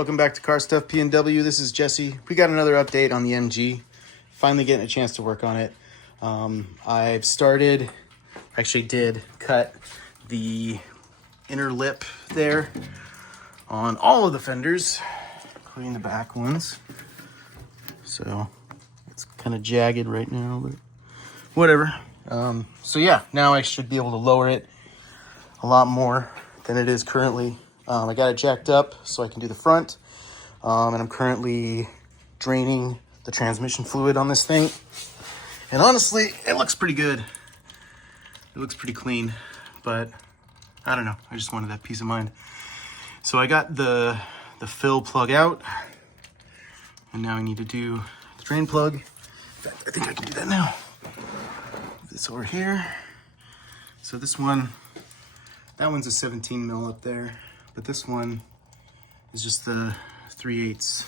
Welcome back to Car Stuff P&W. This is Jesse. We got another update on the MG. Finally getting a chance to work on it. I've started, actually did cut the inner lip there on all of the fenders, including the back ones. So it's kind of jagged right now, but whatever. So yeah, now I should be able to lower it a lot more than it is currently. I got it jacked up so I can do the front. And I'm currently draining the transmission fluid on this thing. And honestly, it looks pretty good. It looks pretty clean, but I don't know. I just wanted that peace of mind. So I got the fill plug out, and now I need to do the drain plug. In fact, I think I can do that now. Move this over here. So this one, that one's a 17 mil up there. But this one is just the 3/8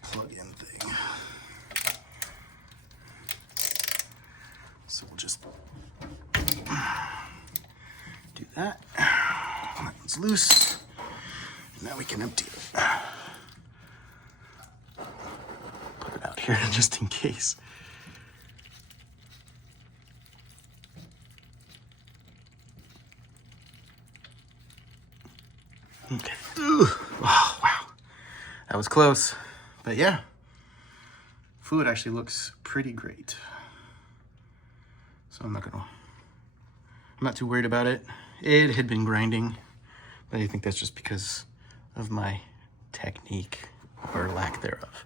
plug-in thing. So we'll just do that. That one's loose. Now we can empty it. Put it out here just in case. Okay. Ooh. Oh, wow. That was close. But yeah, fluid actually looks pretty great. So I'm not too worried about it. It had been grinding, but I think that's just because of my technique or lack thereof.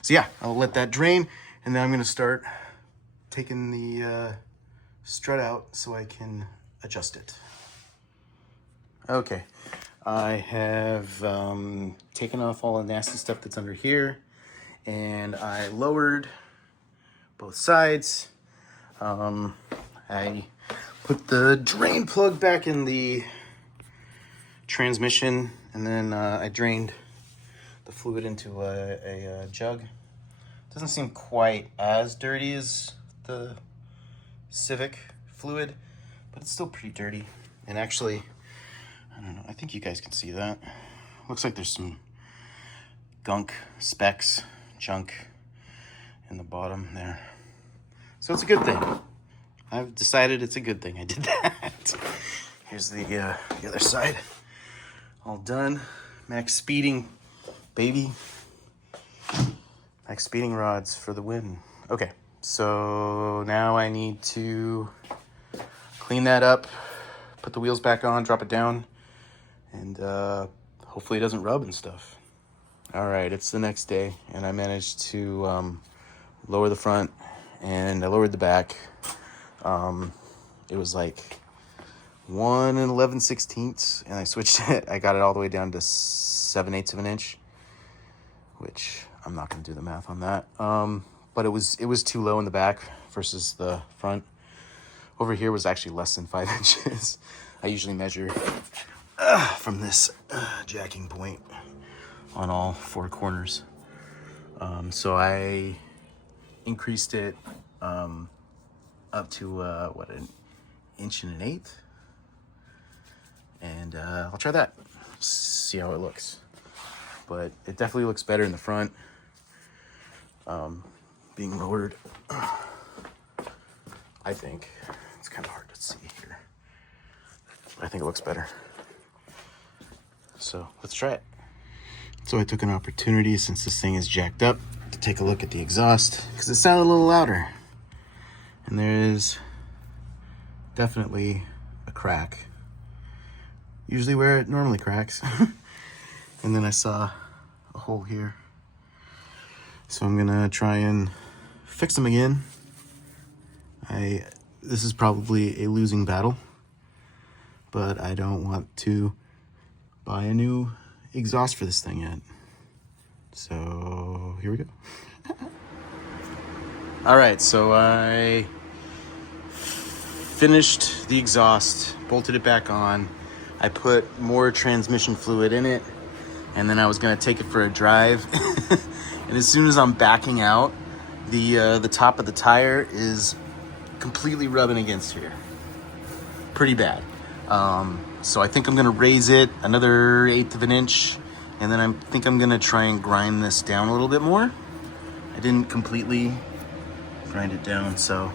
So yeah, I'll let that drain, and then I'm gonna start taking the strut out so I can adjust it. Okay. I have taken off all the nasty stuff that's under here, and I lowered both sides. I put the drain plug back in the transmission, and then I drained the fluid into a jug. Doesn't seem quite as dirty as the Civic fluid, but it's still pretty dirty. And actually, I don't know, I think you guys can see that. Looks like there's some gunk, specks, junk in the bottom there. So it's a good thing. I've decided it's a good thing I did that. Here's the other side. All done. Max speeding, baby. Max speeding rods for the win. Okay, so now I need to clean that up, put the wheels back on, drop it down, and hopefully it doesn't rub and stuff. All right, it's the next day, and I managed to lower the front, and I lowered the back. It was like 1 11/16, and I switched it. I got it all the way down to 7/8 of an inch, which I'm not going to do the math on that. But it was too low in the back versus the front. Over here was actually less than 5 inches. I usually measure from this jacking point on all 4 corners. So I increased it up to an 1 1/8 inches, and I'll try that, see how it looks. But it definitely looks better in the front, being lowered. I think it's kind of hard to see here, but I think it looks better. So let's try it. So I took an opportunity, since this thing is jacked up, to take a look at the exhaust, because it sounded a little louder. And there's definitely a crack, usually where it normally cracks. And then I saw a hole here. So I'm gonna try and fix them again. This is probably a losing battle, but I don't want to buy a new exhaust for this thing yet. So here we go. All right, so I finished the exhaust, bolted it back on. I put more transmission fluid in it, and then I was gonna take it for a drive. And as soon as I'm backing out, the top of the tire is completely rubbing against here. Pretty bad. So I think I'm gonna raise it another 1/8 of an inch And then I think I'm gonna try and grind this down a little bit more. I didn't completely grind it down, so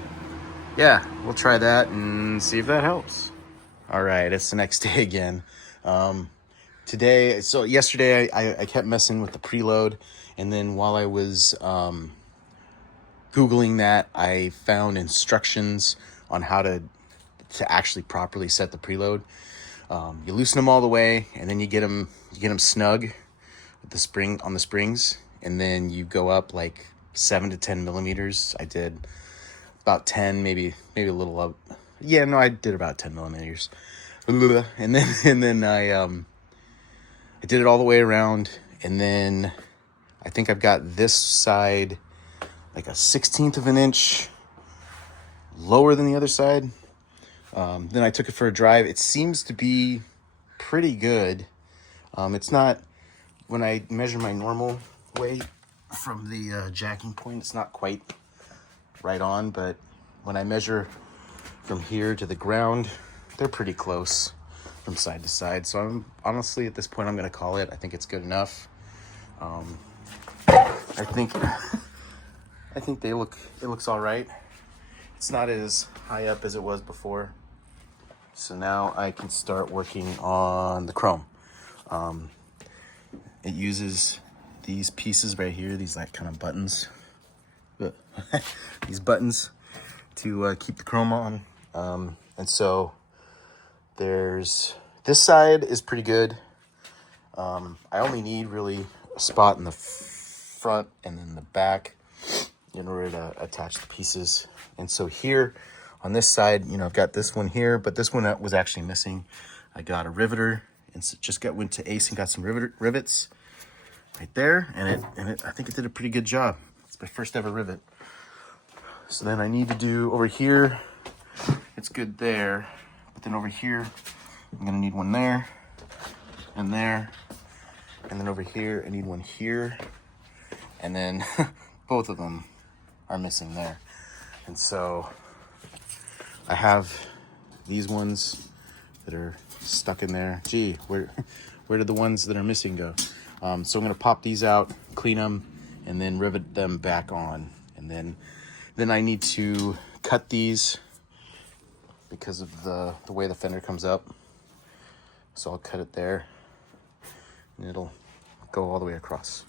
yeah, we'll try that and see if that helps. All right, it's the next day again. Yesterday I kept messing with the preload, and then while I was Googling that, I found instructions on how to actually properly set the preload. You loosen them all the way, and then you get them snug with the spring on the springs, and then you go up like 7 to 10 millimeters. I did about 10, maybe a little up. Yeah, no, I did about 10 millimeters, and then I did it all the way around, and then I think I've got this side like a 1/16 of an inch lower than the other side. Then I took it for a drive. It seems to be pretty good. It's not, when I measure my normal weight from the jacking point, it's not quite right on, but when I measure from here to the ground, they're pretty close from side to side. So I'm honestly, at this point, I'm going to call it. I think it's good enough. I think it looks all right. It's not as high up as it was before. So now I can start working on the chrome. It uses these pieces right here, these like kind of buttons, these buttons to keep the chrome on. And so this side is pretty good. I only need really a spot in the front and then the back in order to attach the pieces. And so here on this side, I've got this one here, but this one was actually missing. I got a riveter and went to Ace and got some rivets right there, and I think it did a pretty good job. It's my first ever rivet. So then I need to do over here. It's good there, but then over here, I'm gonna need one there, and then over here I need one here, and then both of them are missing there. And so I have these ones that are stuck in there. Gee, where did the ones that are missing go? So I'm gonna pop these out, clean them, and then rivet them back on. And then I need to cut these because of the way the fender comes up. So I'll cut it there, and it'll go all the way across.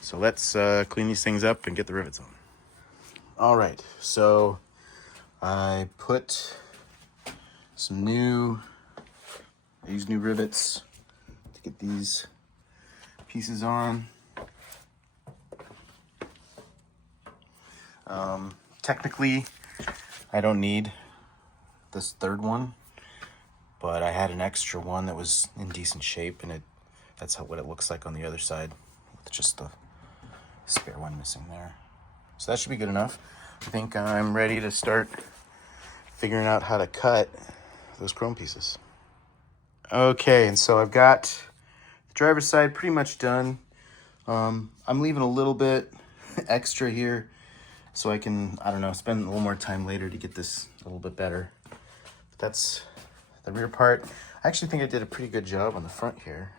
So let's clean these things up and get the rivets on. All right, so I put these new rivets to get these pieces on. Technically, I don't need this third one, but I had an extra one that was in decent shape, and that's what it looks like on the other side, with just the spare one missing there. So that should be good enough. I think I'm ready to start figuring out how to cut those chrome pieces. Okay, and so I've got the driver's side pretty much done. I'm leaving a little bit extra here so I can, spend a little more time later to get this a little bit better. But that's the rear part. I actually think I did a pretty good job on the front here.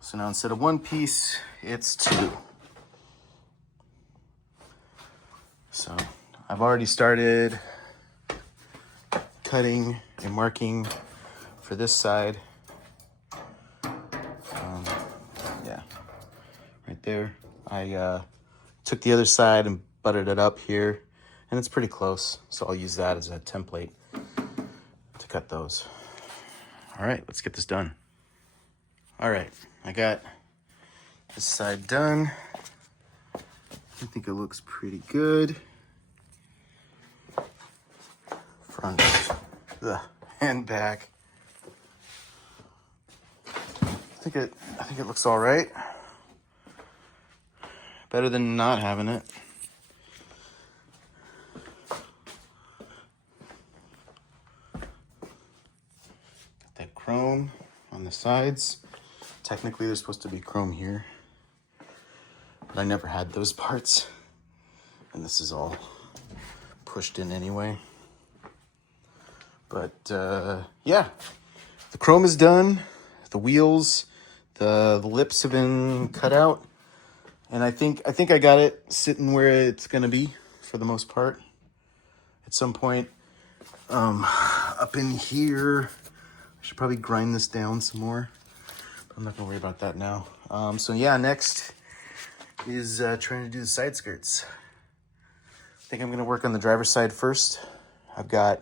So now instead of one piece, it's two. So I've already started cutting and marking for this side. Yeah, right there. I took the other side and buttered it up here, and it's pretty close. So I'll use that as a template to cut those. All right, let's get this done. All right, I got this side done. I think it looks pretty good. Front and back. I think it looks all right. Better than not having it. Got that chrome on the sides. Technically, there's supposed to be chrome here, but I never had those parts, and this is all pushed in anyway. But yeah, the chrome is done. The wheels, the lips have been cut out. And I think I got it sitting where it's going to be for the most part. At some point up in here, I should probably grind this down some more. I'm not gonna worry about that now. So yeah, next is trying to do the side skirts. I think I'm gonna work on the driver's side first. I've got,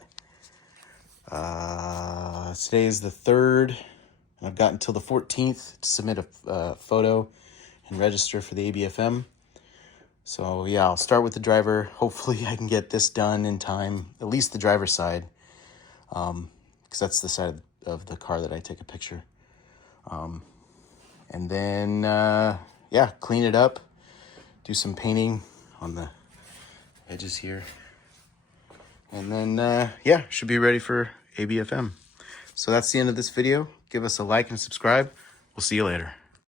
today is the 3rd, and I've got until the 14th to submit a photo and register for the ABFM. So yeah, I'll start with the driver. Hopefully I can get this done in time, at least the driver's side, because that's the side of the car that I take a picture. And then, yeah, clean it up, do some painting on the edges here. And then, yeah, should be ready for ABFM. So that's the end of this video. Give us a like and subscribe. We'll see you later.